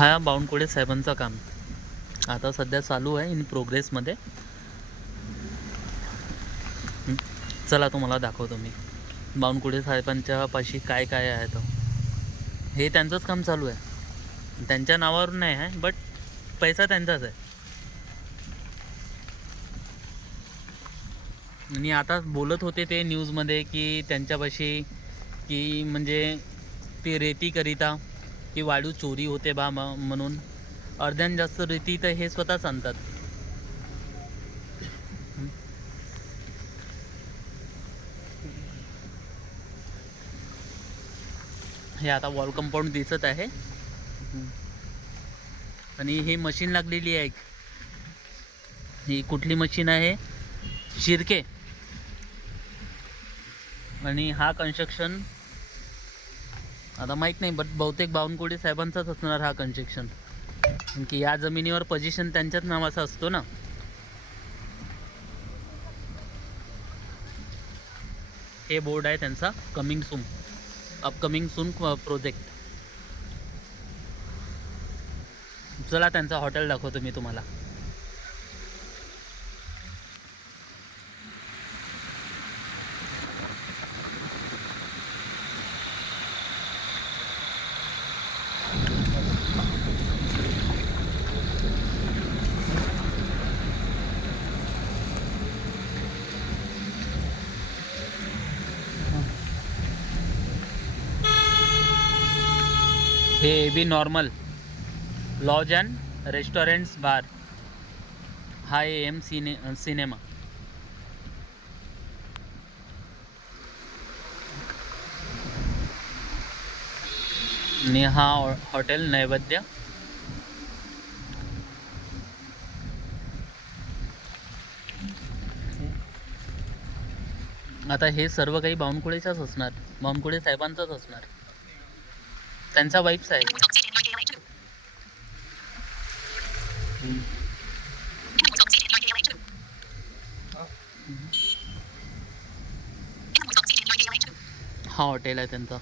हा बावनकुळे साहेबांचं काम आता सध्या चालू आहे, इन प्रोग्रेसमध्ये. चला तुम्हाला दाखवतो मी बावनकुळे साहेबांच्या पाशी काय काय आहे. तर हे त्यांचंच काम चालू आहे, त्यांच्या नावावर नाही आहे, बट पैसा त्यांचाच आहे. आणि आता बोलत होते ते न्यूजमध्ये की त्यांच्यापाशी की म्हणजे ते रेतीकरिता की वाळू चोरी होते बा म्हणून अर्ध्यान जास्त रेती तर हे स्वतःच आणतात. हे आता वॉल कंपाऊंड दिसत आहे. आणि ही मशीन लागलेली आहे. ही कुठली मशीन आहे? शिर्के. आणि हा कन्स्ट्रक्शन आता माहीत नाही, बट बहुतेक बावनकुळे साहेबांचाच असणार हा कन्स्ट्रक्शन, की या जमिनीवर पोझिशन त्यांच्याच नावाचा असतो ना. हे बोर्ड आहे त्यांचा, coming soon, upcoming soon project. चला त्यांचा हॉटेल दाखवतो मी तुम्हाला. हे बी normal lodge and restaurants bar, हाय एम सिनेमा. आणि हा हॉटेल नैवेद्य. आता हे सर्व काही बावनकुळेचाच असणार, बावनकुळे साहेबांचाच असणार, त्यांचा वाईफच आहे. हा हॉटेल आहे त्यांचा.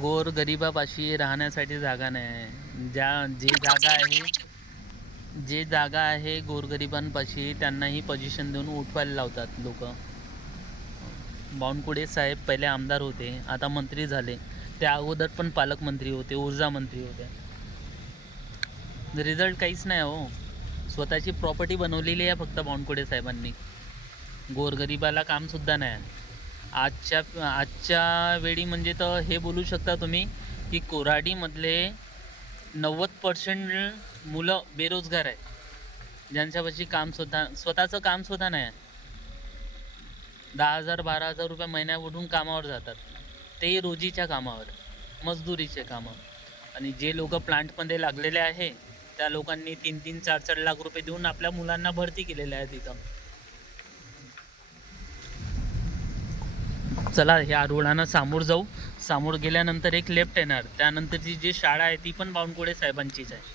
गोरगरिबापाशी राहण्यासाठी जागा नाही. जे जागा आहे गोरगरिबांपाशी त्यांनाही पोझिशन देऊन उठवायला लावतात लोक. बावनकुळे साहेब पहिले आमदार होते, आता मंत्री झाले. त्या अगोदर पण पालकमंत्री होते, ऊर्जा मंत्री होते. रिझल्ट काहीच नाही हो. स्वतःची प्रॉपर्टी बनवलेली आहे फक्त बावनकुळे साहेबांनी. गोरगरिबाला कामसुद्धा नाही. आजच्या वेळी म्हणजे तर हे बोलू शकता तुम्ही की कोराडीमधले 90% मुलं बेरोजगार आहे, ज्यांच्यापाशी स्वतःचं कामसुद्धा नाही. 10,000 12,000 रुपये महिन्यावरून कामावर जातात, तेही रोजीच्या कामावर, मजदुरीचे कामं. आणि जे लोक प्लांटमध्ये लागलेले आहे त्या लोकांनी 3-3 4-4 लाख रुपये देऊन आपल्या मुलांना भरती केलेल्या आहे तिथं. चला ह्या रोडानं सामोर जाऊ. सामोर गेल्यानंतर एक लेफ्ट येणार, त्यानंतरची जी शाळा आहे ती पण बावनकुळे साहेबांचीच आहे.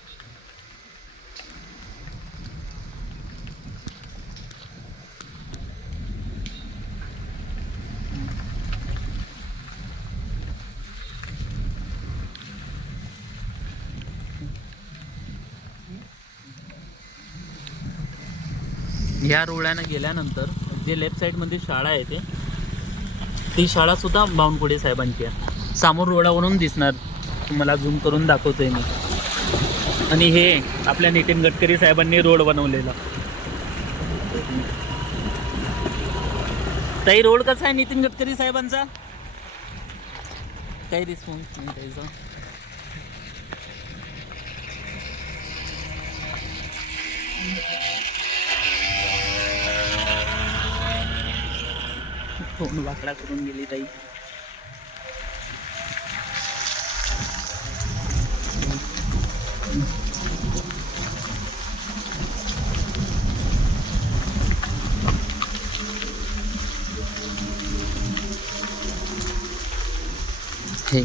ह्या रोडानं गेल्यानंतर जे लेफ्ट साईडमध्ये शाळा आहे ती शाळा सुद्धा बावनकुळे साहेबांची आहे. सामोर रोडावरून दिसणार, तुम्हाला झूम करून दाखवतोय मी. आणि हे आपल्या नितीन गडकरी साहेबांनी रोड बनवलेला. ताई रोड कसा आहे नितीन गडकरी साहेबांचा? काही रिस्पॉन्स नाही त्याचा. तोंड वाकडा करून गेली ताई. हे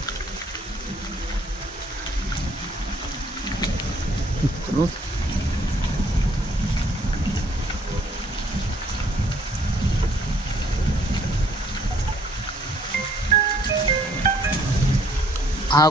हा